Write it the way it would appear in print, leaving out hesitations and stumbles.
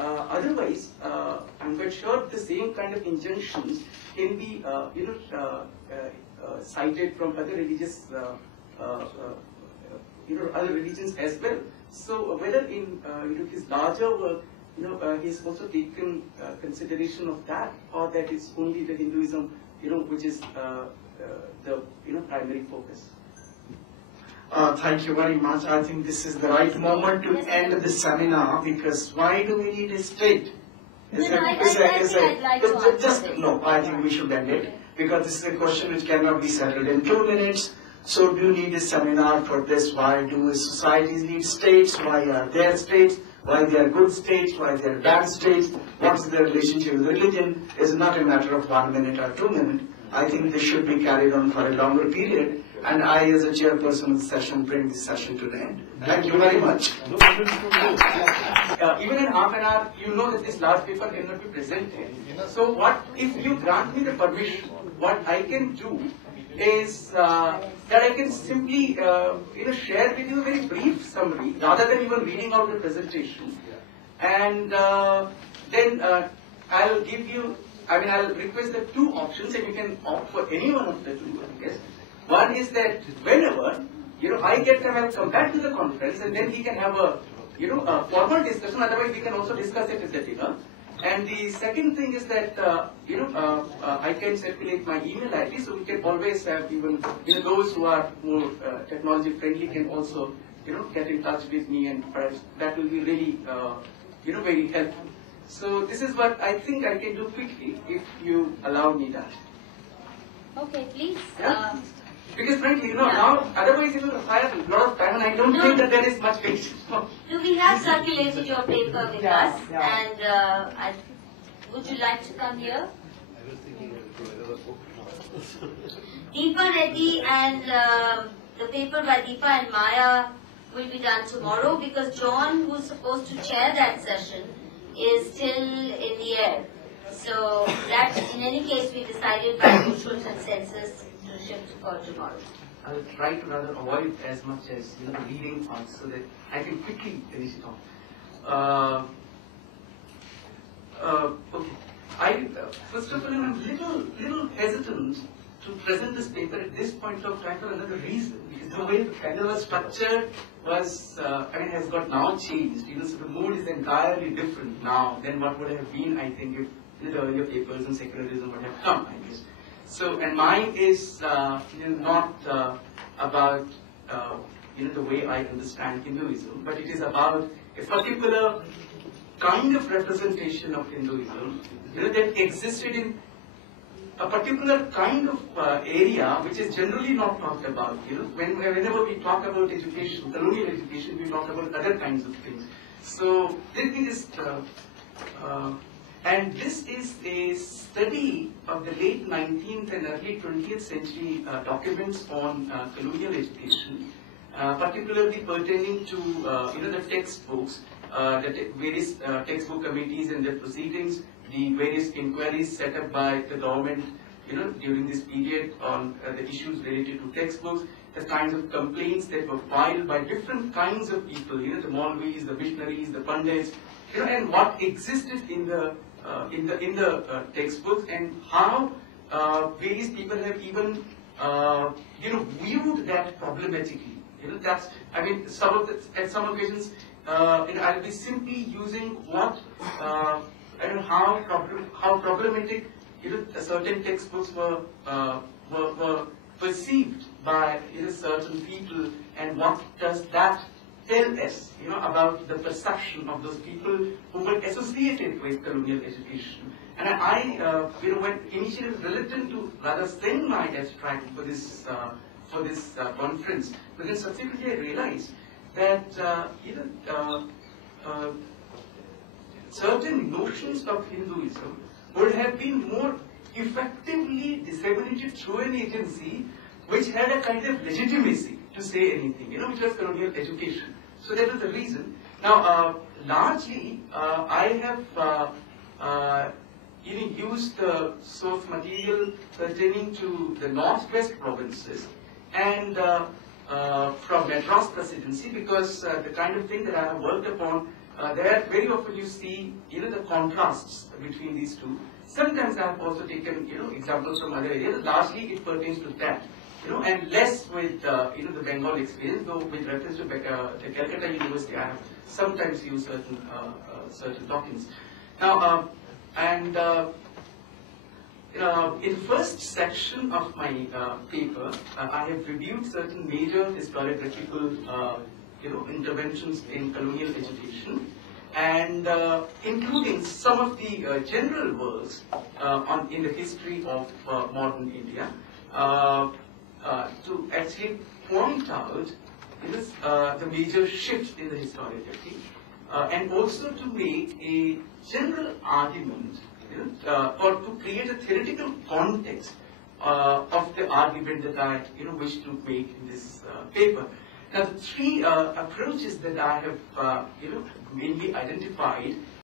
Otherwise, I'm quite sure the same kind of injunctions can be, cited from other religious, other religions as well. So whether in his larger work, he's also taken consideration of that, or that it's only the Hinduism, which is the primary focus. Thank you very much. I think this is the right moment to end the seminar, because why do we need a state? No, I think we should end it, because this is a question which cannot be settled in 2 minutes. So do you need a seminar for this? Why do societies need states? Why are there states? Why they are good states? Why they are bad states? What's their relationship with religion? Is not a matter of 1 minute or 2 minutes. I think this should be carried on for a longer period. And I, as a chairperson of the session, bring this session to the end. Thank you very much. Even in half an hour, you know that this large paper cannot be presented. So what, if you grant me the permission, what I can do is that I can simply share with you a very brief summary, rather than even reading out the presentation. And then I'll give you, I'll request the 2 options, and you can opt for any one of the 2, I guess. One is that whenever, I get to come back to the conference, and then we can have a, a formal discussion. Otherwise, we can also discuss it at the dinner. And the second thing is that, I can circulate my email ID, so we can always have even, those who are more technology friendly can also, get in touch with me, and perhaps that will be really, very helpful. So this is what I think I can do quickly, if you allow me that. Okay, please. Yeah? Because frankly, now, otherwise it will require a lot of time, and I don't think that there is much patience. Do we have circulated your paper with us? Yeah. And would you like to come here? Deepa Reddy and the paper by Deepa and Maya will be done tomorrow, because John, who's supposed to chair that session, is still in the air. So that, in any case, we decided by mutual consensus to shift for tomorrow. I'll try to rather avoid as much as the reading on, so that I can quickly finish it off. Okay. I first of all am a little hesitant to present this paper at this point of time for another reason, because the way the panel was structured was, has got now changed. So the mood is entirely different now than what would have been, I think, if the earlier papers on secularism would have come, I guess. So, and mine is not about the way I understand Hinduism, but it is about a particular kind of representation of Hinduism that existed in a particular kind of area which is generally not talked about. Whenever we talk about education, colonial education, we talk about other kinds of things. So let me just. And this is a study of the late 19th and early 20th century documents on colonial education, particularly pertaining to the textbooks, the various textbook committees and their proceedings, the various inquiries set up by the government during this period on the issues related to textbooks, the kinds of complaints that were filed by different kinds of people, the Maulvis, the missionaries, the Pandits, and what existed in the textbooks, and how various people have even viewed that problematically. That's, at some occasions, I'll be simply using what how problematic certain textbooks were perceived by certain people, and what does that tell us, about the perception of those people who were associated with colonial education. And I when initially reluctant to rather send my abstract for this conference, but then subsequently I realized that certain notions of Hinduism would have been more effectively disseminated through an agency which had a kind of legitimacy to say anything, which was colonial education. So that was the reason. Now, largely, I have used the source material pertaining to the northwest provinces and from Madras Presidency, because the kind of thing that I have worked upon there very often you see, the contrasts between these two. Sometimes I have also taken, examples from other areas. Largely it pertains to that, and less with, the Bengal experience, though with reference to the Calcutta University, I have sometimes used certain documents. Now, in the first section of my paper, I have reviewed certain major historiographical, interventions in colonial education, and including some of the general works in the history of modern India, to actually point out the major shift in the historiography, and also to make a general argument, or to create a theoretical context of the argument that I wish to make in this paper. Now, the three approaches that I have mainly identified